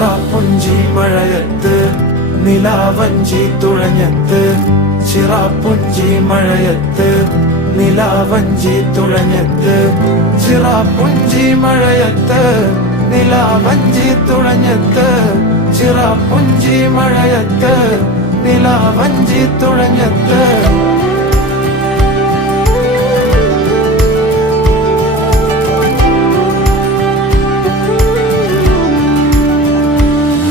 ചിറാപ്പുഞ്ചി മഴയത്ത് നിലാവഞ്ചി തുഴഞ്ഞത്ത്, ചിറാപ്പുഞ്ചി മഴയത്ത് നിലാവഞ്ചി തുഴഞ്ഞത്ത്, ചിറാപ്പുഞ്ചി മഴയത്ത് നിലാവഞ്ചി തുഴഞ്ഞത്ത്, ചിറാപ്പുഞ്ചി മഴയത്ത് നിലാവഞ്ചി തുഴഞ്ഞത്ത്.